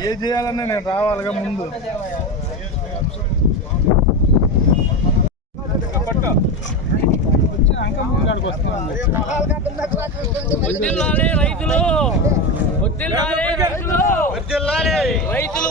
ఏ చేయాలన్నా నేను రావాలిగా ముందు. రైతులు. రైతులు. రైతులు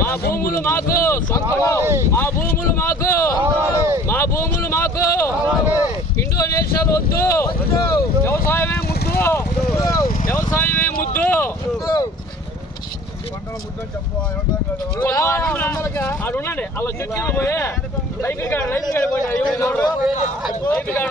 మా భూములు మాకు సొంతము మా భూములు మాకు మా భూములు మాకు ఇండోనేషియాలు వద్దు వ్యవసాయమే ముద్దు వ్యవసాయమే ముద్దు ఆడు ఉండండి అలా చెట్టు పోయి లైఫ్ కాడ లైఫ్ కాడ పోయి లైఫ్ కాడ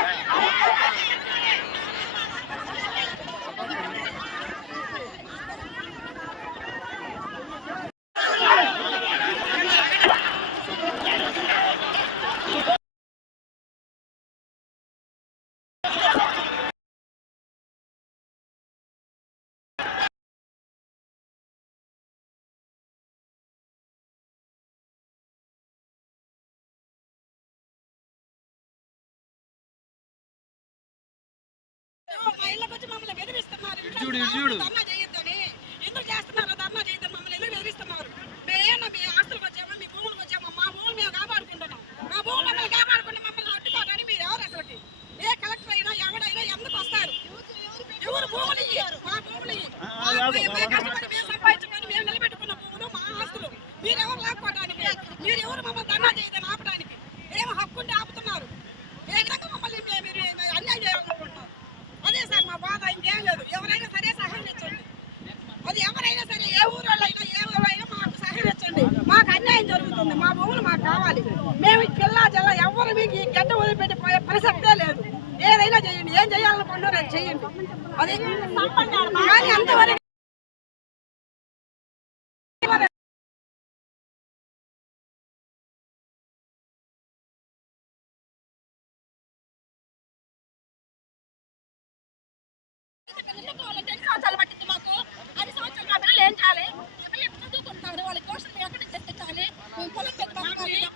వచ్చి మమ్మల్ని బెదిరిస్తున్నారు. ఇంట్లో ధర్నా చేయొద్దని. ఎందుకు చేస్తున్నారు ధర్నా చేయొద్దని మమ్మల్ని ఎందుకు బెదిరిస్తున్నారు? మేమేమన్నా మీ ఆస్తులకు వచ్చామా, మీ భూములకు వచ్చామా? మా భూములు మేము కాపాడుకుంటున్నాం. మా భూములు మమ్మల్ని కాపాడుకుంటే మమ్మల్ని అడ్డుకోవడానికి మీరు ఎవరు అసలుకి? ఏ కలెక్టర్ అయినా, ఎవడైనా ఎందుకు వస్తారు? ఎవరు భూములు ఇయ్యి? మా భూములు ఇయ్యి. మా- మేము కష్టపడి మేము సంపాదించుకొని మేము నిలబెట్టుకున్న భూములు మా ఆస్తులు. మీరెవరు లాక్కోవడానికి? మీరెవరు మమ్మల్ని ధర్నా చేయొద్దని ఆపడానికి? ఏం హక్కుంటే ఆపుతున్నారు? ఏ విధంగా మమ్మల్ని మీరు మీరు అన్యాయం చేయాలనుకుంటున్నారు? అదే సార్ మా బాధ ఇంకేం లేదు ఎవరైనా సరే సహకరించండి అది ఎవరైనా సరే ఏ ఊరోళ్ళైనా ఏ ఊరైనా మాకు సహకరించండి మాకు అన్యాయం జరుగుతుంది మా భూములు మాకు కావాలి మేము ఈ పిల్ల జల్ల ఎవరు మీకు ఈ గడ్డ వదిలిపెట్టి పోయే ప్రసక్తే లేదు ఏదైనా చేయండి ఏం చేయాలనుకుంటున్నారో అది చేయండి అది కానీ అంతవరకు ఎన్ని సంవత్సరాలు పట్టింది మాకు అన్ని సంవత్సరాలు మా పిల్లలు ఏం చేయాలి మా పిల్లలు ఎప్పుడు చదువుకుంటున్నారు వాళ్ళ కోసం మేము ఎక్కడికి తెచ్చాలి మేము పొలం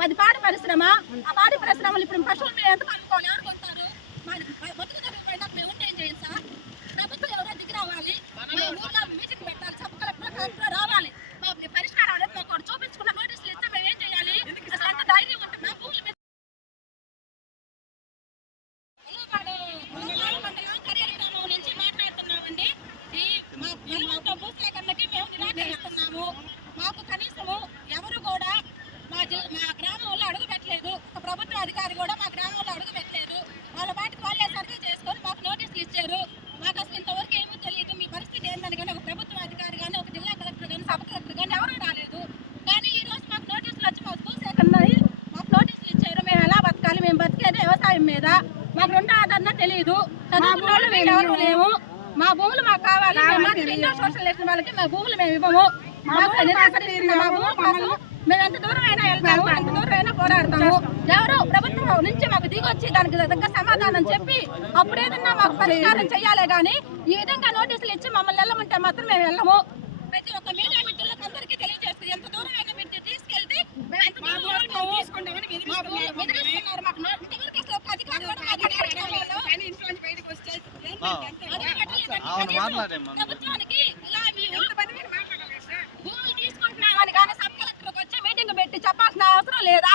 మాది పాడి పరిశ్రమ ఆ పాడి పరిశ్రమలు ఇప్పుడు పశువులు మేము ఎంత కనుక్కోవాలి ఎవరు కొంటారు మాది బతుకు తగ్గిపోయినా మేము ఉంటే ఏం చేయాలి సార్ ప్రభుత్వం ఎవరో దిగి రావాలి మా ఊర్లో మీటింగ్ పెట్టాలి సబ్ కలెక్టర్ కలెక్టర్ రావాలి మా పరిష్కారం అనేది మాకు ఒకటి చూపించుకున్న నోటీసులు ఇస్తే మేము ఏం చేయాలి అసలు అంత ధైర్యం ఉంటుంది మా భూముల మీద కర్యాలయం నుంచి మాట్లాడుతున్నామండి ఈ మా నిల్వంతో భూసేకరణకి మేము నిరాకరిస్తున్నాము మాకు కనీసము ఎవరు కూడా మా జిల్లా మా గ్రామంలో అడుగు పెట్టలేదు ఒక ప్రభుత్వ అధికారి కూడా మా గ్రామంలో అడుగు పెట్టలేదు వాళ్ళ పాటికి వాళ్ళే సర్వే చేసుకొని మాకు నోటీసులు ఇచ్చారు మాకు అసలు ఇంతవరకు ఏమీ తెలియదు మీ పరిస్థితి ఏందని కానీ ఒక ప్రభుత్వ అధికారి కానీ ఒక జిల్లా కలెక్టర్ కానీ సబ్ కలెక్టర్ కానీ ఎవరు రాలేదు కానీ ఈ రోజు మాకు నోటీసులు వచ్చి మాకు భూసేకరణ మాకు నోటీసులు ఇచ్చారు మేము ఎలా బతకాలి మేము బతికేది? వ్యవసాయం మీద. మాకు రెండు ఆధారణ తెలియదు చదువుకున్న వాళ్ళు మేము ఎవరు లేము మా భూములు మాకు కావాలి. ఎన్నో వాళ్ళకి మా భూములు మేము ఇవ్వము. మాకు నిరాకరిస్తున్న మా భూముల కోసం మేము ఎంత దూరం అయినా వెళ్తాము ఎంత దూరం అయినా పోరాడతాము. ఎవరు ప్రభుత్వం నుంచి మాకు దిగొచ్చి దానికి సమాధానం చెప్పి అప్పుడు ఏదన్నా మాకు పరిష్కారం చేయాలి కానీ ఈ విధంగా నోటీసులు ఇచ్చి మమ్మల్ని వెళ్ళమంటే మాత్రం మేము వెళ్ళము. ప్రతి ఒక్క మీడియా మిత్రులకు అందరికీ తెలియజేస్తుంది ఎంత దూరం అయినా మీరు తీసుకెళ్తే మేము. ప్రభుత్వానికి ఇలా మీ ఊరు ఎంతమంది మీరు మాట్లాడాలి సార్? భూములు తీసుకుంటున్నామని కానీ సబ్ కలెక్టర్కి వచ్చి మీటింగ్ పెట్టి చెప్పాల్సిన అవసరం లేదా?